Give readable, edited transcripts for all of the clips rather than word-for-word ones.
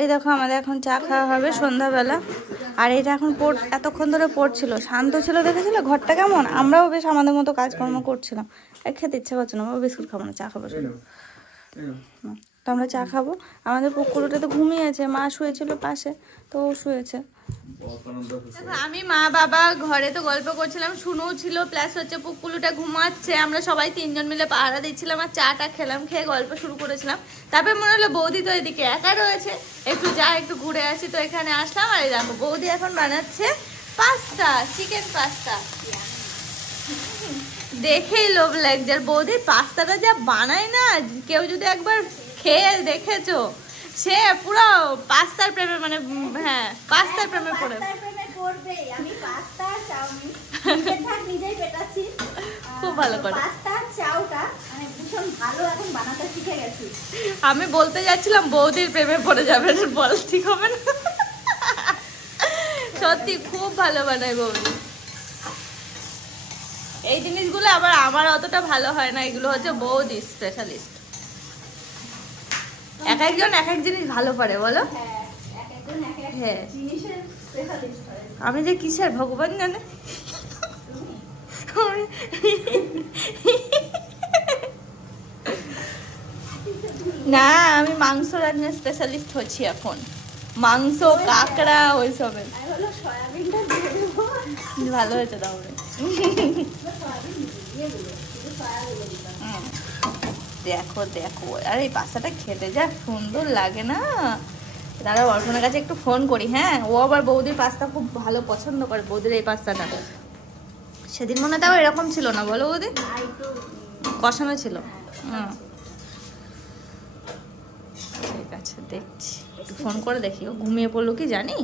এই দেখো আমাদের এখন চা খাওয়া হবে সন্ধ্যাবেলা। আর এটা এখন এতক্ষণ ধরে পড়ছিল, শান্ত ছিল, দেখেছিল ঘরটা কেমন। আমরাও বেশ আমাদের মতো কাজকর্ম করছিলাম। খেতে ইচ্ছা করছে না, বাবা বিস্কুট খাবো না, চা খাবো শুধু। তো আমরা চা খাবো। আমাদের পুকুরটা তো ঘুমিয়েছে, মা শুয়েছিল পাশে, তো ও শুয়েছে। আমি মা বাবা ঘরে তো গল্প করছিলাম, শুনুও ছিল, প্লাস হচ্ছে পুকুলুটা ঘুমাচ্ছে, আমরা সবাই তিনজন মিলে পাহারা দিচ্ছিলাম আর চাটা খেলাম, খেয়ে গল্প শুরু করেছিলাম। তারপরে মনে হলো বৌদি তো এদিকে একা রয়েছে, একটু ঘুরে আসি, তো এখানে আসলাম। আর দেখো বৌদি এখন বানাচ্ছে পাস্তা, চিকেন পাস্তা। দেখেই লোভ লাগছে। আর বৌদির পাস্তাটা যা বানায় না, কেউ যদি একবার খেয়ে দেখেছো, সে পুরো পাস্তার প্রেমে, মানে হ্যাঁ পাস্তার প্রেমে পড়ে। আমি পাস্তা চাউমিন নিজেই পেটাচ্ছি, খুব ভালো করে। পাস্তা চাউটা মানে ভীষণ ভালো এখন বানাতে শিখে গেছি। আমি বলতে যাচ্ছিলাম বৌদির প্রেমে পড়ে যাবে, বল ঠিক হবে না? সত্যি খুব ভালো বানায় বৌদি। এই জিনিসগুলো আবার আমার অতটা ভালো হয় না, এগুলো হচ্ছে বৌদি স্পেশালিস্ট। এক একজন এক এক জিনিস ভালো পারে, বলো? হ্যাঁ, আমি যে কিসের ভগবান জানে। না, আমি মাংস রান্নার স্পেশালিস্ট হচ্ছি এখন, মাংস, কাঁকড়া, ওইসবের। ভালো হয়েছে তাহলে। দেখো দেখো, আর এই পাস্তাটা খেতে যা সুন্দর লাগে না। দাদা অর্পণের কাছে একটু ফোন করি। হ্যাঁ, ও আবার বৌদির পাস্তা খুব ভালো পছন্দ করে, বৌদির এই পাস্তাটা। সেদিন মনে হয় তাও এরকম ছিল না, বলো বৌদি? কষানো ছিল। ঠিক আছে, দেখছি, একটু ফোন করে দেখি। ও ঘুমিয়ে পড়লো কি জানি,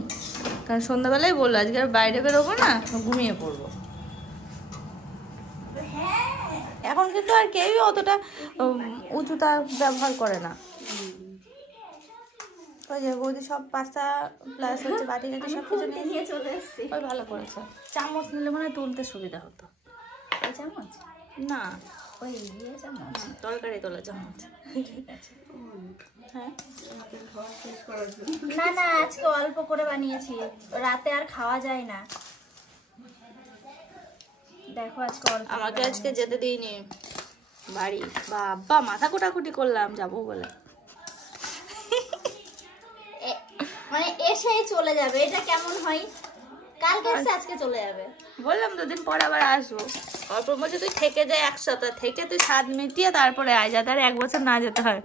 কারণ সন্ধ্যাবেলায় বললো আজকে আর বাইরে বেরোবো না, ঘুমিয়ে পড়বো। এখন কিন্তু আর কেউই অতটা উঁচুটা ব্যবহার করে না। ওই যে বৌদি সব পাস্তা প্লাস হচ্ছে বাটি টাটি সব কিছু নিয়ে চলে এসেছি। ওই ভালো করেছে। চামচ নিলে মনে হয় তুলতে সুবিধা হতো। এই চামচ না, ওই চামচ, তরকারি তোলা চামচ। ঠিক আছে। হ্যাঁ, না না, আজকে অল্প করে বানিয়েছি, রাতে আর খাওয়া যায় না। দেখো আজকে অল্প। আমাকে আজকে যেতে দিইনি বাড়ি, বাবা মাথা কোটাকুটি করলাম যাবো বলে। মানে এসেই চলে যাবে, এটা কেমন হয়? কালকে এসে আজকে চলে যাবে। বললাম দুদিন পর আবার আসবো। অল্প বলছে তুই থেকে যায়, এক সপ্তাহ থেকে তুই স্বাদ মিটিয়ে তারপরে আয়, যাতে আর 1 বছর না যেতে হয়।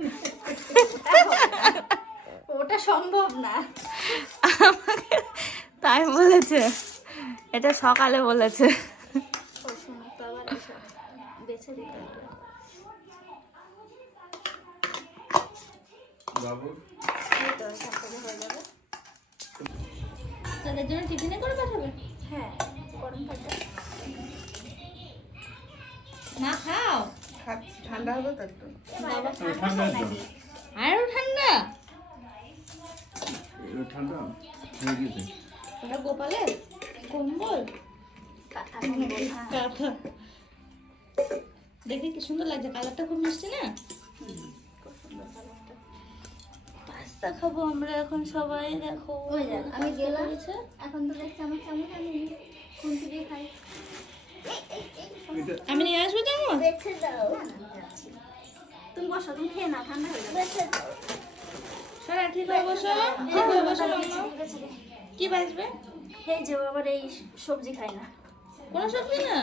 ওটা সম্ভব না। তাই বলেছে, এটা সকালে বলেছে। বেছে দিতে হবে। তাদের জন্য টিফিনে করে পাঠাবে? হ্যাঁ, গরম থাকবে না, খাও, ঠান্ডা হবে তো একটু। আরো ঠান্ডা। ঠান্ডা হয়ে গেছে। ওটা গোপালের কম্বল, কাঁথা। দেখে কি সুন্দর লাগছে, কালারটা খুব মিষ্টি না? পাস্তা খাবো আমরা এখন সবাই। দেখো আমি গেলাম, এখন তো দেখছি আমার চামচ আমি খুন্তি দিয়ে খাই। আমি নিয়ে আসবো চামচ। দেখে দাও, তুমি বসো, তুমি খেয়ে নাও, ঠান্ডা হয়ে যাবে। সারা ঠিক হয়ে বসো, ঠিক হয়ে বসো। কি বাজবে? এই যে আবার এই সবজি খাই না। কোনো সবজি না,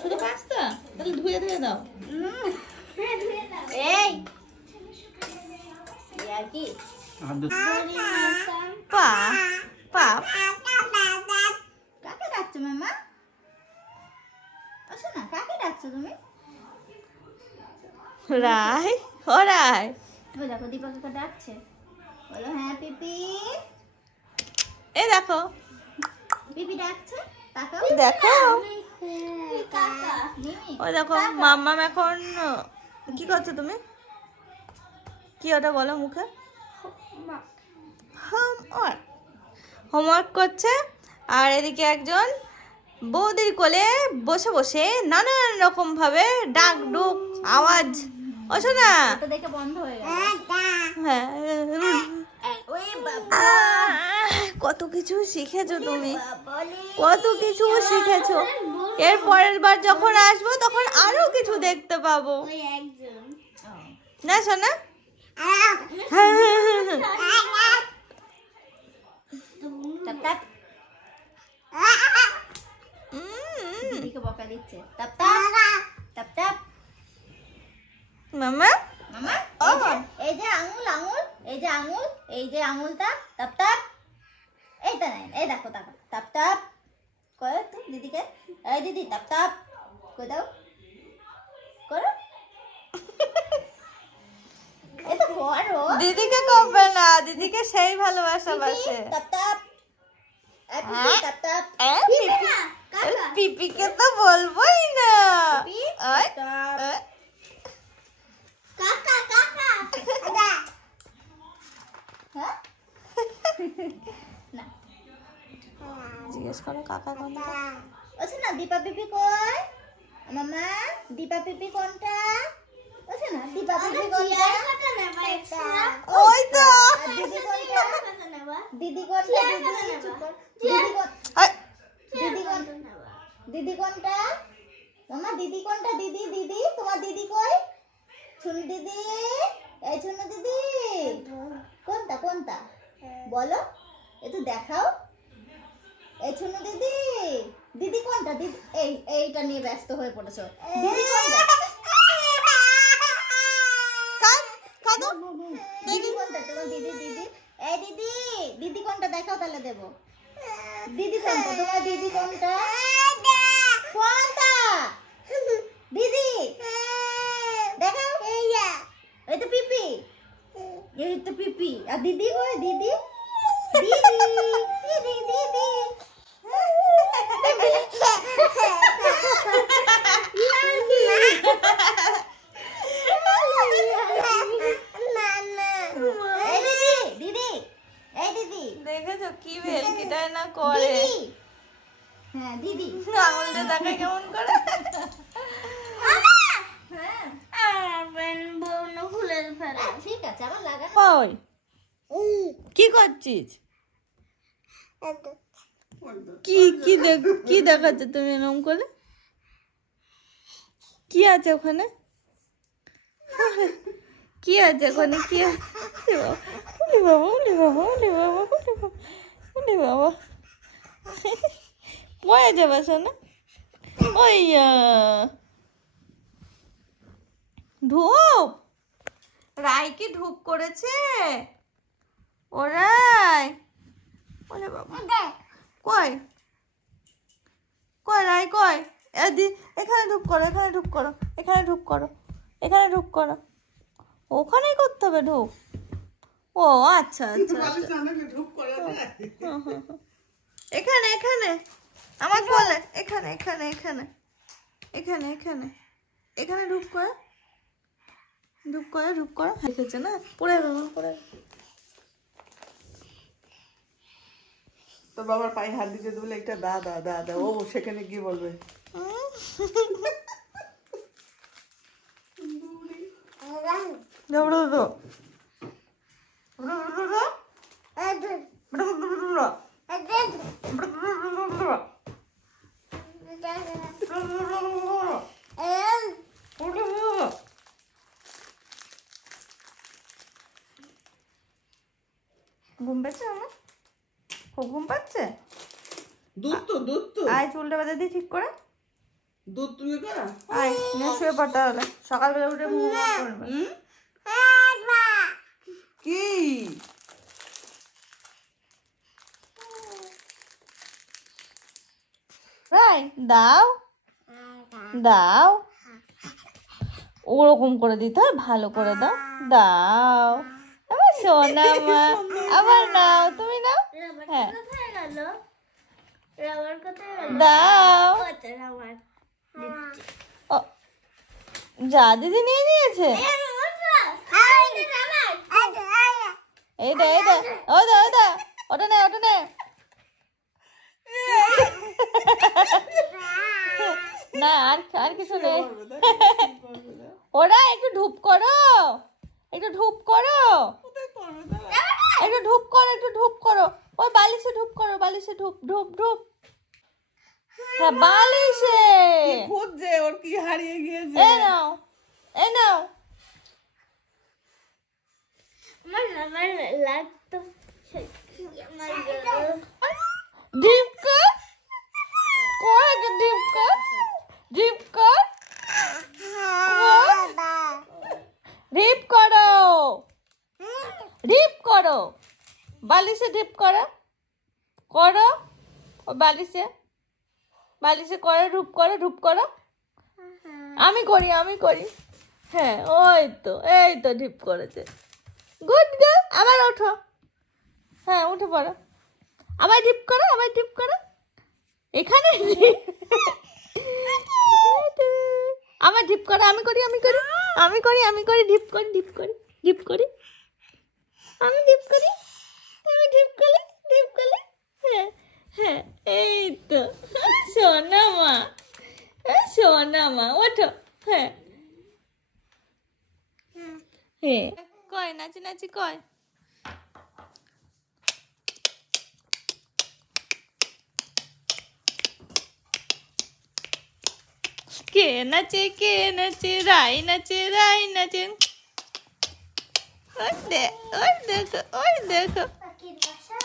শুধু পাস্তা? তাহলে ধুয়ে ধুয়ে দাও। এই আর কি পা পা কাকে ডাকছো মামা? আসো না, কাকে ডাকছো তুমি? রাই, ও রাই। ওই দেখো দীপককে ডাকছে, বলো হ্যাঁ পিপি। এই দেখো পিপি ডাকছে, তাকাও দেখো। কাকা ওই দেখো মাম্মাম এখন কি করছো তুমি? কি ওটা বলো মুখে? হোমওয়ার্ক করছে। আর এদিকে একজন বৌদির কোলে বসে বসে নানান রকম ভাবে ডাক ডুক আওয়াজ। ওঠো না, দেখে বন্ধ হয়ে গেল। হ্যাঁ ওই বাবা কত কিছু শিখেছো তুমি, কত কিছু শিখেছো। এর পরের বার যখন আসবো তখন আরো কিছু দেখতে পাবো, ওই একজন না শোনা? টাপ টাপ দিদিকে বকা দিচ্ছে। টাপ টাপ টাপ টাপ মামা মামা এই যে আঙুল আঙুল, এই যে আঙুল, এই যে আঙুলটা টাপ টাপ, এইটা নাই, এই দেখো দেখো টাপ টাপ করো তো দিদিকে। এই দিদি টাপ টাপ করে দাও, করো। এই তো করো দিদিকে করবে না, দিদিকে সেই ভালোবাসা বাসে। টাপ টাপ টাপ টাপ পিপিকে তো বলবোই না। আয়, টাপ আয়। কাকা কাকা হ্যাঁ না জিজ্ঞেস করো কাকা কোনটা। ওছে না দীপা পিপি কই মামা, দীপা পিপি কোনটা? ওছে না দীপা পিপি কোনটা? ওই তো আর দিদি কোনটা? দিদি কোনটা? দিদি চুপ কর। দিদি কোন? আয়, দিদি কোন? দিদি কোনটা? মামা দিদি কোনটা? দিদি দিদি তোমার দিদি কই? ছুনু দিদি, এই ছুনু দিদি কোনটা কোনটা বলো, একটু দেখাও। এই ছুনু দিদি, দিদি কোনটা? দিদি এইটা নিয়ে ব্যস্ত হয়ে পড়েছো। দিদি কোনটা? দিদি কোনটা তোমার? দিদি দিদি, এই দিদি, দিদি কোনটা দেখাও তাহলে দেবো। দিদি কোনটা তোমার? দিদি কোনটা? কোনটা দিদি দেখাও। এই তো পিপি, এই তো পিপি। আর দিদি কই? দিদি দিদি দিদি দিদি দেখেছো কি ভেলকিটাই না করে। হ্যাঁ দিদি আঙুল দিয়ে তাকায় কেমন করে। ঠিক আছে আবার লাগা। ওই কি করছিস? কি কি কি দেখাচ্ছ তুমি এরকম করে? কি আছে ওখানে? কি আছে ওখানে? কি আছে? ওলে বাবা ওলে বাবা ওলে বাবা ওলে বাবা ওলে বাবা পড়ে যাবে শোনা। ওই ধূপ রাই কি ধূপ করেছে? ওরাই ওলে বাবা কই কই রাই কই? এখানে ঢুক করো, এখানে ঢুক করো, এখানে ঢুক করো, এখানে ঢুক করো। ওখানেই করতে হবে ঢুক। ও আচ্ছা আচ্ছা এখানে এখানে আমার বলে এখানে এখানে এখানে এখানে এখানে এখানে ঢুক করে ঢুক করে ঢুক করো। দেখেছে না পড়ে গেল পড়ে। তোর বাবার পায়ে হাত দিতে বলে একটা দা দা দা দা, ও সেখানে কি বলবে? ঘুম পাচ্ছে না? খুব ঘুম পাচ্ছে? দুধ তো দুধ তো আয় চুলটা বেঁধে দিই ঠিক করে। দুধ তুমি করা আয় নিয়ে শুয়ে পড় তাহলে, সকালবেলা উঠে ঘুম করবে। কি রাই দাও দাও, ওরকম করে দিতে হয়, ভালো করে দাও দাও। আমার সোনা মা, আবার নাও তুমি নাও। হ্যাঁ দাও। ও, যা দিদি নিয়ে নিয়েছে। এইটা এইটা ওটা ওটা ওটা নে ওটা নে। না আর আর কিছু নেই। ওরা একটু ধূপ করো, একটু ধূপ করো। একটু ঢুপ করো, একটু ঢুপ করো, ওই বালিশে ঢুপ করো, বালিশে ঢুপ ঢুপ ঢুপ। হ্যাঁ বালিশে। কি খুঁজছে, ওর কি হারিয়ে গিয়েছে। এই নাও, এই নাও। আমার লাগতো ডিপ কর, কর আগে ডিপ কর, ডিপ কর, ডিপ করো, ডিপ করো, বালিশে ডিপ করো, করো ও বালিশে, বালিশে করো, ঢুপ করো, ঢুপ করো। আমি করি, আমি করি। হ্যাঁ ওই তো, এই তো ডিপ করেছে। গুড গার্ল, আবার ওঠো। হ্যাঁ উঠে পড়ো, আবার ডিপ করো, আবার ডিপ করো। এখানে আমার ডিপ করো, আমি করি, আমি করি, আমি করি, আমি করি, ডিপ করি, ডিপ করি, ডিপ করি, আমি ডিপ করি, আমি ডিপ করি, ডিপ করি। হ্যাঁ হ্যাঁ এই তো সোনা মা, সোনা মা, ওঠো। হ্যাঁ হ্যাঁ কয় নাচি নাচি কয়। কে নাচে, কে নাচে, রাই নাচে, রাই নাচে। ওই দেখো, ওই দেখো। পাখির বাসা,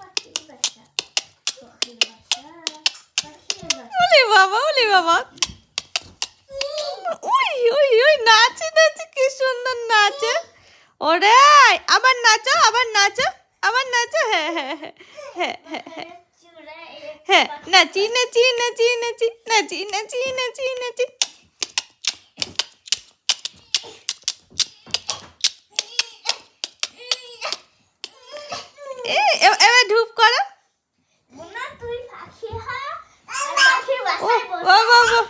পাখির বাসা, পাখির বাসা, পাখির বাসা। ওলে বাবা, ওলে বাবা। ওই ওই ওই নাচে নাচে, কি সুন্দর নাচে। ওরে আবার নাচো, আবার নাচো, আবার নাচো। হ্যাঁ হ্যাঁ হ্যাঁ হ্যাঁ হ্যাঁ হ্যাঁ হ্যাঁ, নাচি নাচি নাচি নাচি নাচি নাচি নাচি নাচি। এবার ঢুপ করো। মুন্না তুই পাখি হা, আর পাখির ও বাসায় বসে, ও বাবা,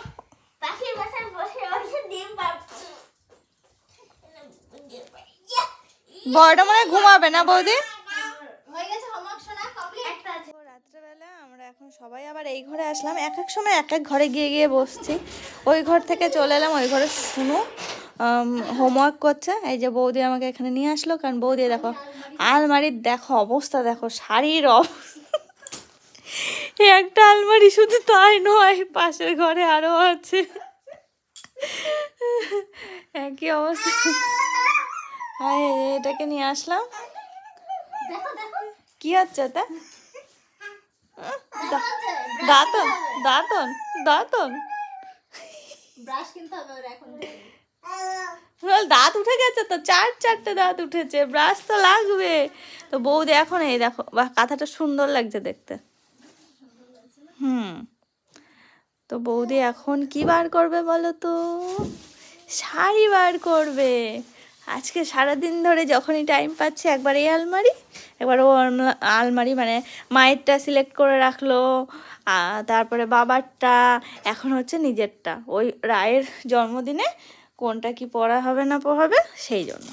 পাখির বাসায় বসে বসে ডিম পাড়ছে। বড়টা মনে হয় ঘুমাবে না বৌদি। হয়ে গেছে হোমওয়ার্ক শোনা কমপ্লিট। একটা আছে। রাত্রেবেলা আমরা এখন সবাই আবার এই ঘরে আসলাম, এক এক সময় এক এক ঘরে গিয়ে গিয়ে বসছি। ওই ঘর থেকে চলে এলাম, ওই ঘরে শুনু হোমওয়ার্ক করছে। এই যে বৌদি আমাকে এখানে নিয়ে আসলো, কারণ বৌদি দেখো আলমারির দেখো অবস্থা, দেখো শাড়ির অবস্থা। একটা আলমারি শুধু তাই নয়, পাশের ঘরে আরো আছে, একই অবস্থা। হ্যাঁ এটাকে নিয়ে আসলাম। দেখো দেখো কি হচ্ছে তা? দাঁতন, দাঁতন, দাঁতন। ব্রাশ কিনতে হবে ওর এখন থেকে। দাঁত উঠে গেছে তো, চারটে দাঁত উঠেছে, ব্রাশ তো লাগবে। তো বৌদি এখন এই দেখো, বা কাঁথাটা সুন্দর লাগছে দেখতে। তো বৌদি এখন কি বার করবে বলো তো? শাড়ি বার করবে। আজকে সারাদিন ধরে যখনই টাইম পাচ্ছে, একবার এই আলমারি, একবার ও আলমারি, মানে মায়েরটা সিলেক্ট করে রাখলো, তারপরে বাবারটা, এখন হচ্ছে নিজেরটা। ওই রায়ের জন্মদিনে কোনটা কি পরা হবে না পরাবে সেই জন্য।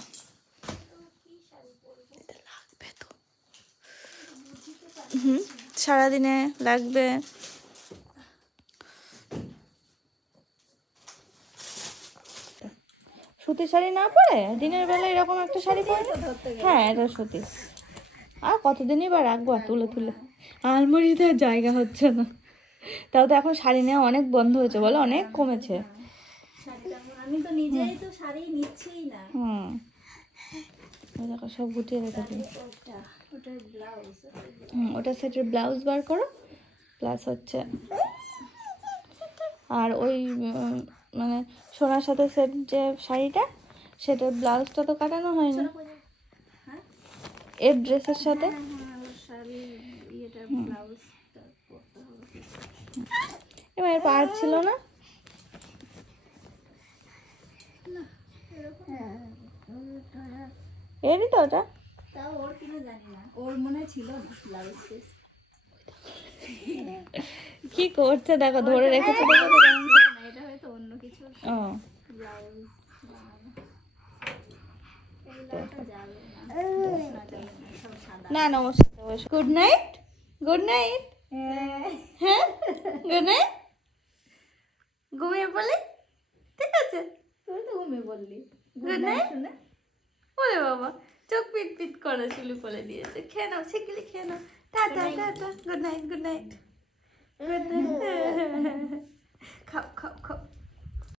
লাগবে তো, সারাদিনে লাগবে। সুতির শাড়ি না পরে দিনের বেলা এরকম একটা শাড়ি পরে, হ্যাঁ এটা সুতি। আর কতদিনই বা রাখবো তুলে তুলে, আলমারিতে আর জায়গা হচ্ছে না। তাও তো এখন শাড়ি নেওয়া অনেক বন্ধ হয়েছে, বলো অনেক কমেছে। আমি তো নিজেই তো শাড়ি নিচ্ছিই না। দেখো সব গুটিয়ে রেখে দিই। ওটার ব্লাউজ, ওটা সেটের ব্লাউজ বার করো, প্লাস হচ্ছে আর ওই মানে সোনার সাথে সেট যে শাড়িটা, সেটার ব্লাউজটা তো কাটানো হয়নি এর ড্রেসের সাথে। এবার পার ছিল না, এরই তো ওটা। তাও ওর কিনা জানি না, ওর মনে ছিল না ব্লাউজ পিস। কি করছে দেখো, ধরে রেখেছে দেখো তো কেমন। এটা হয়তো অন্য কিছু ও ব্লাউজ বানানো। না নমস্কার, গুড নাইট, গুড নাইট। হ্যাঁ গুড নাইট, ঘুমিয়ে পড়লি, ঠিক আছে। তুই তো ঘুমিয়ে বললি গুড নাইট। ওরে বাবা, চোখ পিট পিট করে চুলি বলে দিয়েছে। খেয়ে নাও শিগগিরি খেয়ে নাও। Tata tata, good night good night good night. খাও খাও খাও।